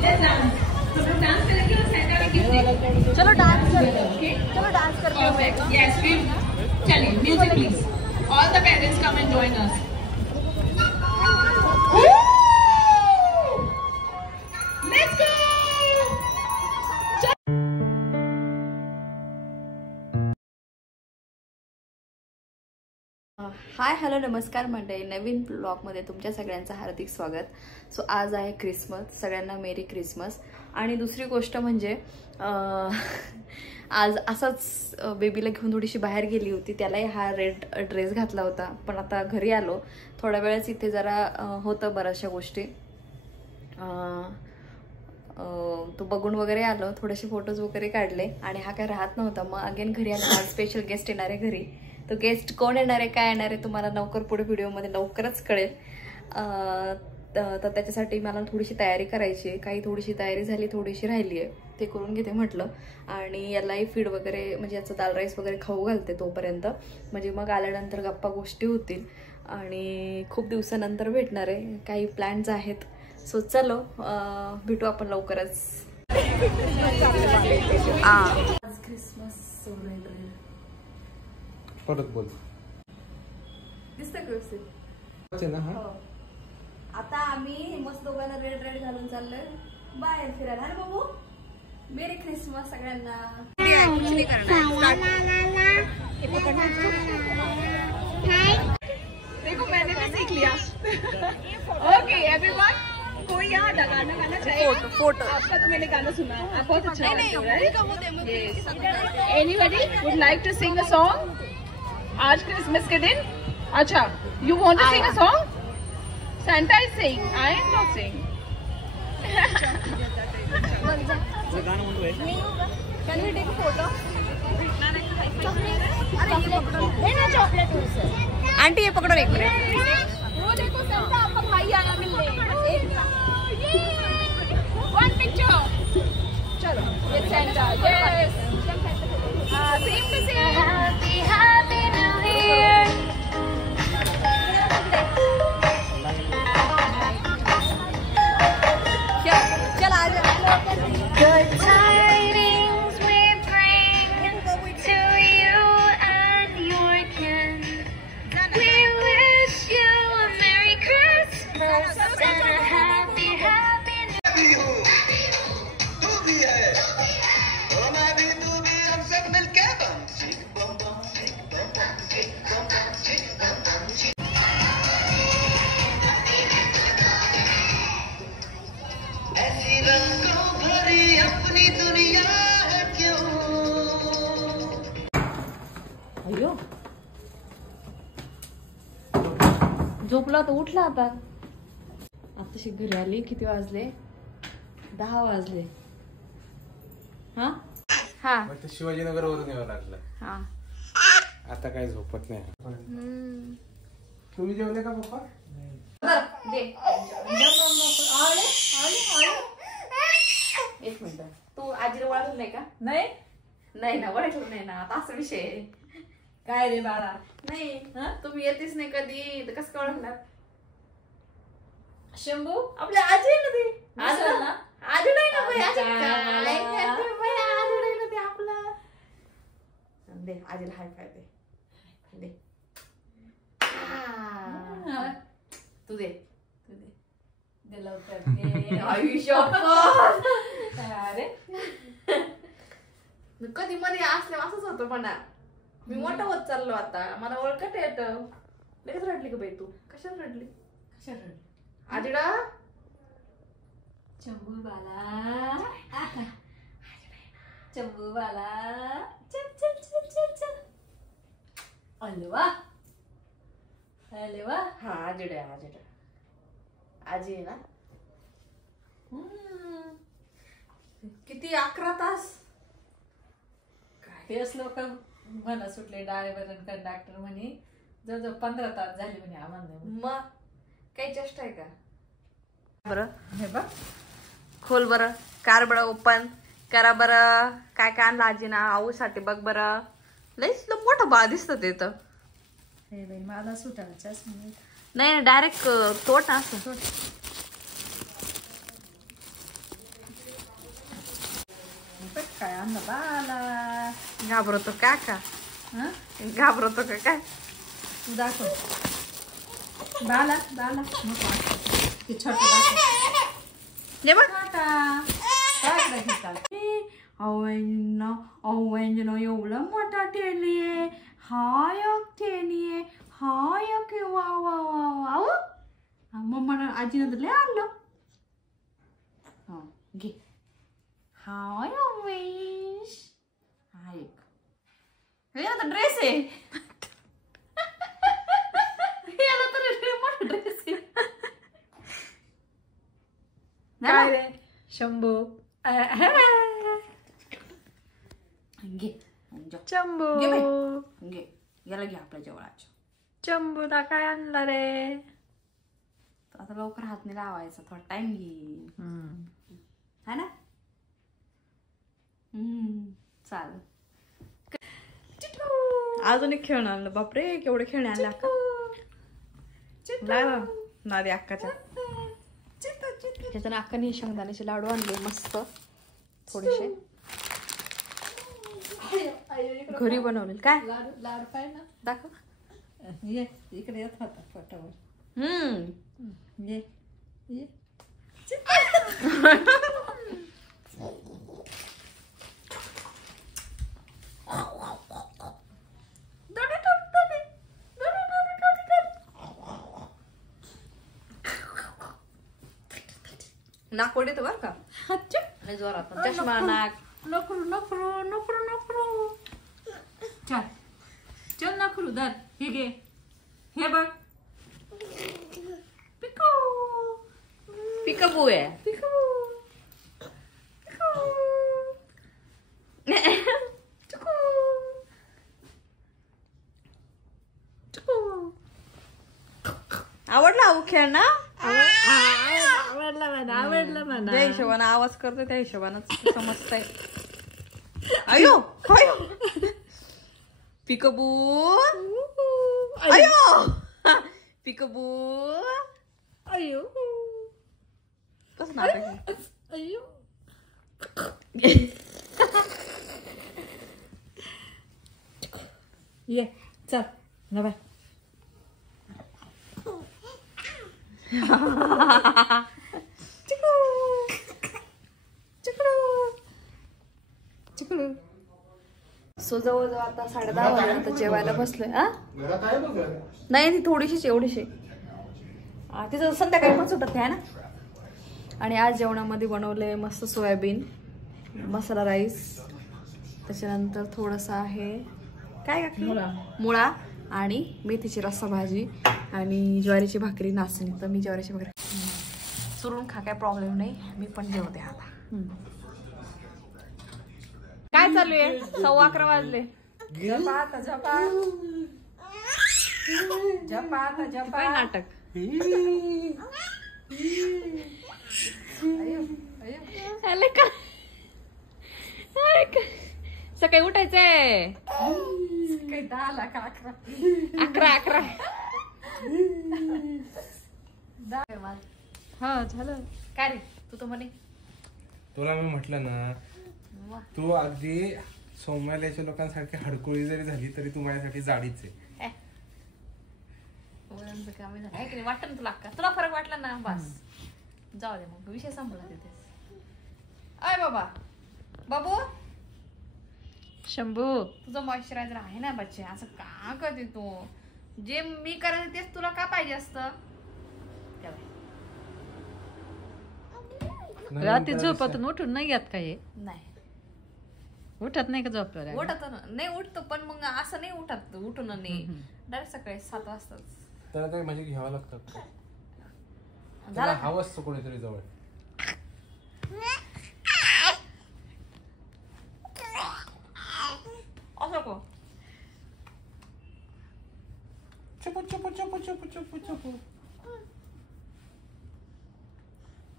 चलो डांस करते हैं, चलो डांस करते हैं। यस, चलिए music please. All the parents come and join us. Let's go. Hi hello नमस्कार मंडळी, नवीन ब्लॉगमध्ये तुमच्या सगळ्यांचं हार्दिक स्वागत। सो आज आहे क्रिसमस, सगळ्यांना मेरी क्रिसमस। आणि दुसरी गोष्ट म्हणजे आज असाच बेबीला घेऊन थोडीशी बाहेर गेली होती, त्यालाही हा रेड ड्रेस घातला होता। पण आता घरी आलो, थोड्या वेळेस इथे जरा होतं बऱ्याचशा गोष्टी, तो बघून वगैरे आलो, थोडेसे फोटोज वगैरे काढले आणि हा काय राहत नव्हता। मग अगेन घरी आलो, आज स्पेशल गेस्ट येणार आहे घरी। तो गेस्ट कोण येणार आहे, काय येणार आहे तुम्हाला लवकर पुढे व्हिडिओमध्ये लवकरच कळेल। तर त्याच्यासाठी मला थोडीशी तयारी करायची आहे, काही थोडीशी तयारी झाली, थोडीशी राहिली आहे, ते करून घेते म्हटलं। आणि यालाही फीड वगैरे म्हणजे याचं दाल राईस वगैरे खाऊ घालते तोपर्यंत, म्हणजे मग आल्यानंतर गप्पा गोष्टी होतील आणि खूप दिवसानंतर भेटणार आहे, काही प्लॅन्स आहेत। सो चलो भेटू आपण लवकरच। आज क्रिसमस परत बोल दिसतं व्यवस्थित ना। हा आता आम्ही मस्त दोघांना रेड रेड घालून चाललोय बाहेर फिरायला। अरे बाबू मेरी क्रिसमस सगळ्यांना। देखो मैंने भी सीख लिया। ओके एवरीवन, कोई यहाँ गाना गाना चाहिए? फोटो आपका तो मैंने गाना सुना, आप बहुत अच्छा गाते। Anybody would like to sing a song आज क्रिसमस के दिन? अच्छा, you want to sing a song? Santa is saying, I am not saying. Can we take a photo? Aunty ये पकड़ो एक मिनट। वो देखो संता आपका भाई आया मिलने। One picture. चलो ये Santa, yes. Same to same. Happy New Year. Good tidings we bring to you and your kin. We wish you a Merry Christmas and a happy, happy New Year. तू भी है और मैं भी, तू भी, हम सब मिलके बम चिक बम बम चिक बम बम चिक बम बम चिक बम बम चिक। ऐसी रंगों भरी अपनी दुनिया है क्यों। अयो झोपला तो उठला आता। आताशी घरी आली, किती वाजले? 10 वाजले। हा हा मग शिवाजीनगर वरून यावं लागलं। हा आता काय झोपत नाही। तुम्ही जेवले का पप्पा? दे एक मिनिट, तू आजीला ओळखलं नाही का? नहीं नाही ना, ओळखलं नाही ना, आता असा विषय आहे। काय रे बाळा? नाही तुम्ही येतेच नाही कधी, तर कसं ओळखणार? शंभू आपल्या आजी आहे ना ती। आजी ना? ना, आजी नाही ना बाई, आजी अच्छा. काय करते बाई, आजी नाही ना ती आपला। दे आजीला हाय फाय दे, दे तू दे दिला होता आयुष्यभर। अरे कधी मध्ये असल्या असंच होतं म्हणा। मी मोठा होत चाललो आता, मला ओळखत येत। लगेच रडली का बाई तू? कशाला रडली? आजीडा चंबू बाला, चंबू बाला, चल चल चल चल चल। अलवा अलवा। हा आजीडा आजीडा आजी आहे ना। किती 11 तास ते असलो का मला सुटले ड्रायव्हर कंडक्टर म्हणे जवळजवळ 15 तास झाले म्हणे आम्हाला। मग काही चेष्टा आहे का? बरं हे बघ, खोल बरं, कार बरं ओपन करा बरं। काय काय आणलं आजी ना आऊसाठी बघ बरं। लईच मोठं बाळ दिसतं ते तर। हे बाई मला सुटायच्याच नाही डायरेक्ट तोट असं। आणलं बाला. घाबरतो का हं? घाबरतो का काय? तू दाखव बाला बाला नको ते छोटं दाखव. दे बघ. अवंजन एवढं मोठा टेली आहे. हाय टेली आहे. हाय वा वा वा वा. मम्मा आजीनं तर लय आणलं. घे. हाय अवेश. हा एक हे आता ड्रेस आहे. याला तर मोठा ड्रेस आहे. काय रे शंभू? घे चंबू घे बाई. घे याला घे आपल्या जवळाच्या. चंबूला काय आणलं रे? आता लवकर हात नाही लावायचा, थोडा टाइम घे. है ना? चालेल. अजून एक खेळणं आणलं. बापरे केवढे खेळणे आणले अक्का. नादी अक्काच्या त्याच्यानं अक्काने शेंगदाण्याचे लाडू आणले मस्त थोडेसे घरी बनवले. काय लाडू पाहिजे ना. दाखव. ये इकडे येत होता फोटोवर. ये ये नाक ओढतो बर का. जोरात चष्मा नाक. नकरू नकरू नकरू नकरू. चल चल नकरू धर. हे घे. हे बघ. पिकू पिकबू आहे. पिकू आवडला अहो खेळ ना. आवडलं म्हणा. ज्या हिशोबानं आवाज करतोय त्या हिशोबानं समजतंय. अयो अयो पिकबू. अयो पिकबू. अयो कसं नाटक. अयो ये चल ना बाय. सो जवळजवळ आता 10:30 वाजले. आता जेवायला बसलोय. नाही ती थोडीशीच एवढीशी. तिथं संध्याकाळी पण सुटत नाही ना. आणि आज जेवणामध्ये बनवले मस्त सोयाबीन मसाला राईस. त्याच्यानंतर थोडंसं आहे काय मुळा आणि मेथीची रस्सा भाजी आणि ज्वारीची भाकरी नाचणी. तर मी ज्वारीची भाकरी चुरून खा काय प्रॉब्लेम नाही. मी पण जेवते आता. काय चालू आहे? 11:15 वाजले. झपा आता झपा. झपा आता झपा. काय नाटक. आले का? सकाळी उठायचंय. काही 10 का 11 हा झालं. काय रे तू तर म्हणे तुला मी म्हटलं ना, तू अगदी सोमालियाच्या लोकांसारखी हडकुळी जरी झाली तरी तू माझ्यासाठी जाडीच आहे. कमी झालं की वाटत ना तुला. तुला फरक वाटला ना बस जाऊ दे. मग विषय संपला तिथेच. अय बाबा बाबू शंभू तुझं मॉइश्चरायझर आहे ना बच्चे. असं का करते तू? जे मी करायचं तेच तुला का पाहिजे असतं? रात्री झोपातून उठून नाही घेत काय? नाही उठत नाही का झोपलं? उठत नाही. उठतो पण मग असं नाही उठत. उठून नाही डायरेक्ट सकाळी 7 वाजताच. त्याला काही म्हणजे घ्यावं लागतं. त्याला हवं असतं कोणीतरी जवळ. असं को चपू चपू चपू चपू चपू चपू.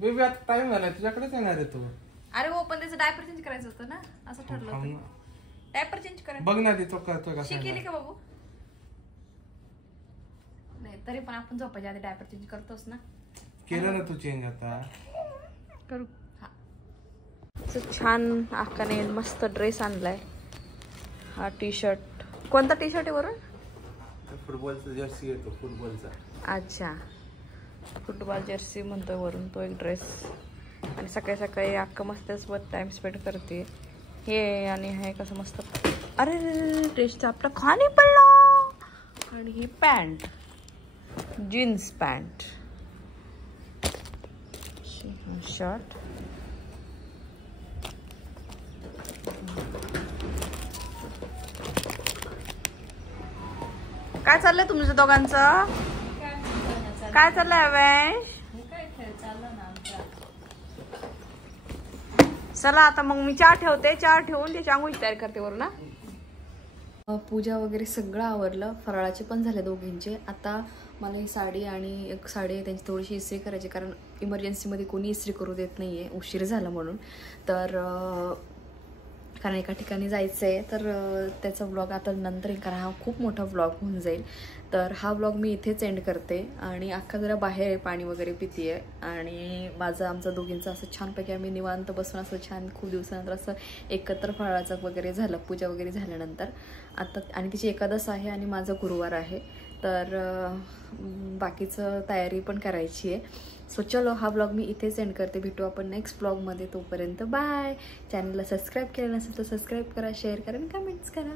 बेबी आता टाइम झालाय, तुझ्याकडेच येणार आहे तू. अरे हो पण त्याचं डायपर चेंज करायचं होतं ना. असं ठरलं होतं. डायपर चेंज करायचं. बघ ना ती तो करतोय का. शिकेली का बाबू? नाही तरी पण आपण झोपायच्या आधी डायपर चेंज करतोस ना. केलं ना तू चेंज आता. करू. छान आकाने मस्त ड्रेस आणलाय. हा टी शर्ट, कोणता टी शर्ट आहे वरून? फुटबॉलचा जर्सी येतो, फुटबॉलचा. अच्छा, फुटबॉल जर्सी म्हणतोय वरून तो एक ड्रेस. आणि सकाळी सकाळी अक्का मस्त त्यासोबत टाइम स्पेंड करते. हे आणि हे कसं मस्त. अरे ड्रेसचा आपला खाली पडला. आणि ही पॅन्ट, जीन्स पॅन्ट, शर्ट. काय चाललंय तुमचं दोघांचं? काय चाललंय अवेश? चला आता मग मी चहा ठेवते. चहा ठेवून त्याची आंघोळी तयार करते वरून ना. पूजा वगैरे सगळं आवरलं. फराळाचे पण झाले दोघींचे. आता मला ही साडी आणि एक साडी आहे त्यांची थोडीशी इस्त्री करायची, कारण इमर्जन्सीमध्ये कोणी इस्त्री करू देत नाही आहे, उशीर झाला म्हणून. तर कारण एका ठिकाणी जायचं आहे, तर त्याचा व्लॉग आता नंतर, कारण हा खूप मोठा व्लॉग होऊन जाईल. तर हा व्लॉग मी इथेच एंड करते. आणि अख्खा जरा बाहेर पाणी वगैरे पिते आहे. आणि आमचा दोघींचं असं छानपैकी आम्ही निवांत बसून असं छान खूप दिवसानंतर असं एकत्र फराळाचं वगैरे झालं, पूजा वगैरे झाल्यानंतर. आता आणि तिची एकादश आहे आणि माझं गुरुवार आहे. तर बाकीचं तयारी पण करायची आहे. सो चलो, हा व्लॉग मी इथेच एंड करते. भेटू आपण नेक्स्ट व्लॉगमध्ये. तोपर्यंत बाय. चॅनलला सबस्क्राईब केलं नसेल तर सबस्क्राईब करा, शेअर करा आणि कमेंट्स करा.